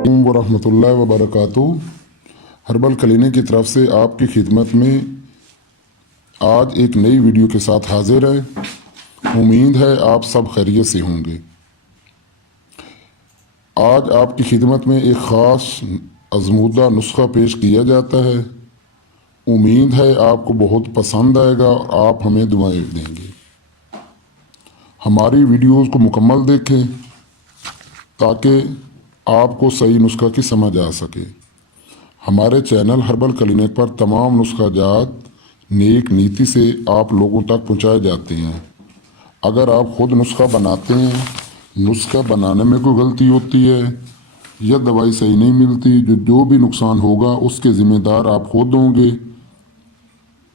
ورحمۃ اللہ وبرکاتہ۔ Herbal clinic کی طرف سے آپ کی خدمت میں آج ایک نئی ویڈیو کے ساتھ حاضر ہے۔ امید ہے آپ سب خیریت سے ہوں گے۔ آج آپ کی خدمت میں ایک خاص آزمودہ نسخہ پیش کیا جاتا ہے۔ امید ہے آپ کو بہت پسند آئے گا اور آپ ہمیں دعائیں دیں گے۔ ہماری ویڈیوز کو مکمل دیکھیں تاکہ آپ کو صحیح نسخہ کی سمجھ آ سکے۔ ہمارے چینل ہربل کلینک پر تمام نسخہ جات نیک نیتی سے آپ لوگوں تک پہنچائے جاتے ہیں۔ اگر آپ خود نسخہ بناتے ہیں، نسخہ بنانے میں کوئی غلطی ہوتی ہے یا دوائی صحیح نہیں ملتی، جو بھی نقصان ہوگا اس کے ذمہ دار آپ خود ہوں گے۔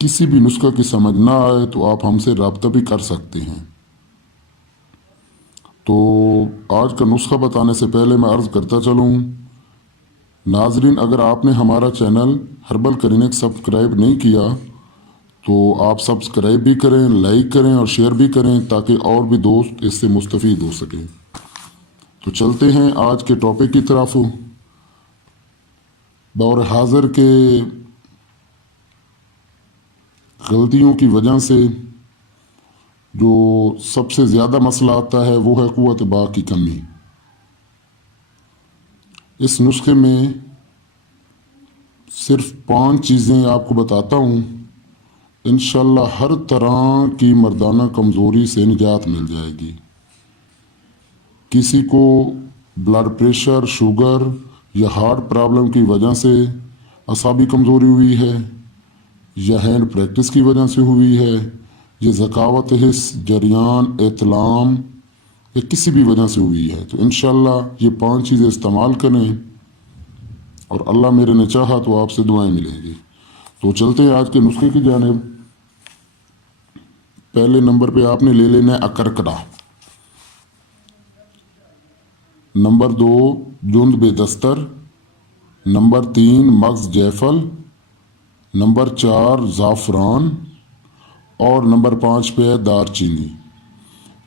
کسی بھی نسخہ کی سمجھ نہ آئے تو آپ ہم سے رابطہ بھی کر سکتے ہیں۔ تو آج کا نسخہ بتانے سے پہلے میں عرض کرتا چلوں، ناظرین اگر آپ نے ہمارا چینل ہربل کلینک سبسکرائب نہیں کیا تو آپ سبسکرائب بھی کریں، لائک کریں اور شیئر بھی کریں تاکہ اور بھی دوست اس سے مستفید ہو سکیں۔ تو چلتے ہیں آج کے ٹاپک کی طرف۔ دور حاضر کے غلطیوں کی وجہ سے جو سب سے زیادہ مسئلہ آتا ہے وہ ہے قوت باء کی کمی۔ اس نسخے میں صرف 5 چیزیں آپ کو بتاتا ہوں، انشاءاللہ ہر طرح کی مردانہ کمزوری سے نجات مل جائے گی۔ کسی کو بلڈ پریشر، شوگر یا ہارٹ پرابلم کی وجہ سے اعصابی کمزوری ہوئی ہے، یا ہینڈ پریکٹس کی وجہ سے ہوئی ہے، یہ ذکاوت حس، جریان، احتلام یا کسی بھی وجہ سے ہوئی ہے، تو انشاءاللہ یہ 5 چیزیں استعمال کریں اور اللہ میرے نے چاہا تو آپ سے دعائیں ملیں گی۔ تو چلتے ہیں آج کے نسخے کی جانب۔ پہلے نمبر پہ آپ نے لے لینا ہے اکرکرا۔ نمبر 2 جند بے دستر۔ نمبر 3 مغز جیفل۔ نمبر 4 زعفران اور نمبر 5 پہ ہے دار چینی۔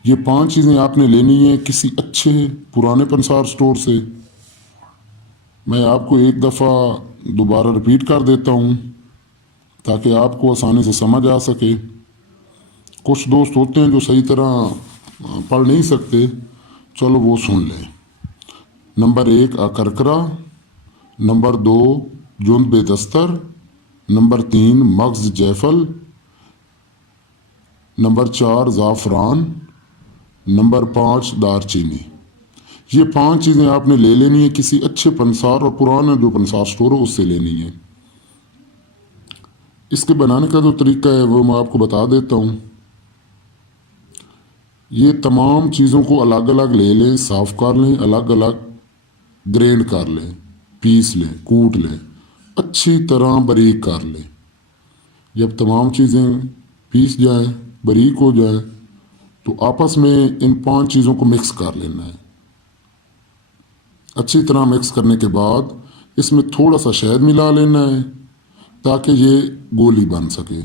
یہ 5 چیزیں آپ نے لینی ہیں کسی اچھے پرانے پنسار سٹور سے۔ میں آپ کو ایک دفعہ دوبارہ ریپیٹ کر دیتا ہوں تاکہ آپ کو آسانی سے سمجھ آ سکے۔ کچھ دوست ہوتے ہیں جو صحیح طرح پڑھ نہیں سکتے، چلو وہ سن لیں۔ نمبر 1 اکرکرا، نمبر 2 جند بے دستر، نمبر 3 مغز جیفل، نمبر 4 زعفران، نمبر 5 دار چینی۔ یہ 5 چیزیں آپ نے لے لینی ہے کسی اچھے پنسار اور پرانا جو پنسار سٹور ہو اس سے لینی ہے۔ اس کے بنانے کا جو طریقہ ہے وہ میں آپ کو بتا دیتا ہوں۔ یہ تمام چیزوں کو الگ الگ لے لیں، صاف کر لیں، الگ الگ گرینڈ کر لیں، پیس لیں، کوٹ لیں، اچھی طرح باریک کر لیں۔ جب تمام چیزیں پیس جائیں، باریک ہو جائیں، تو آپس میں ان 5 چیزوں کو مکس کر لینا ہے۔ اچھی طرح مکس کرنے کے بعد اس میں تھوڑا سا شہد ملا لینا ہے تاکہ یہ گولی بن سکے۔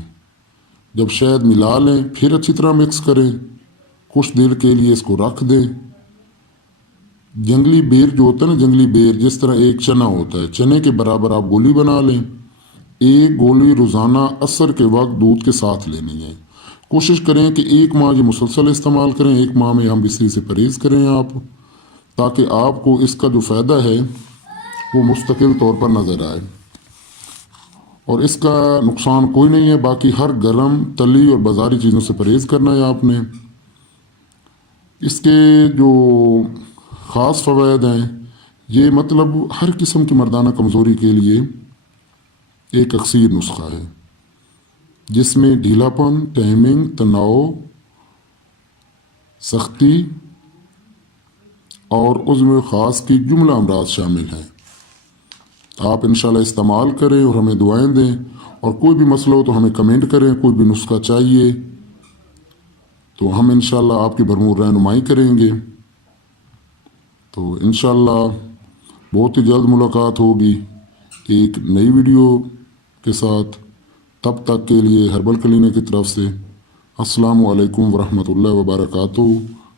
جب شہد ملا لیں پھر اچھی طرح مکس کریں، کچھ دیر کے لیے اس کو رکھ دیں۔ جنگلی بیر جو ہوتا ہے نا، جنگلی بیر جس طرح ایک چنا ہوتا ہے، چنے کے برابر آپ گولی بنا لیں۔ ایک گولی روزانہ عصر کے وقت دودھ کے ساتھ لینی ہے۔ کوشش کریں کہ 1 ماہ یہ مسلسل استعمال کریں، 1 ماہ میں ہم بستری سے پرہیز کریں آپ، تاکہ آپ کو اس کا جو فائدہ ہے وہ مستقل طور پر نظر آئے۔ اور اس کا نقصان کوئی نہیں ہے، باقی ہر گرم، تلی اور بازاری چیزوں سے پرہیز کرنا ہے آپ نے۔ اس کے جو خاص فوائد ہیں، یہ مطلب ہر قسم کی مردانہ کمزوری کے لیے ایک اکثیر نسخہ ہے جس میں ڈھیلا پن، ٹائمنگ، تناؤ، سختی اور عضو خاص کی جملہ امراض شامل ہیں۔ آپ انشاءاللہ استعمال کریں اور ہمیں دعائیں دیں، اور کوئی بھی مسئلہ ہو تو ہمیں کمنٹ کریں۔ کوئی بھی نسخہ چاہیے تو ہم انشاءاللہ آپ کی بھرپور رہنمائی کریں گے۔ تو انشاءاللہ بہت ہی جلد ملاقات ہوگی ایک نئی ویڈیو کے ساتھ۔ تب تک کے لیے ہربل کلینک کی طرف سے السلام علیکم ورحمۃ اللہ وبرکاتہ۔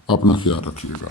اپنا خیال رکھیے گا۔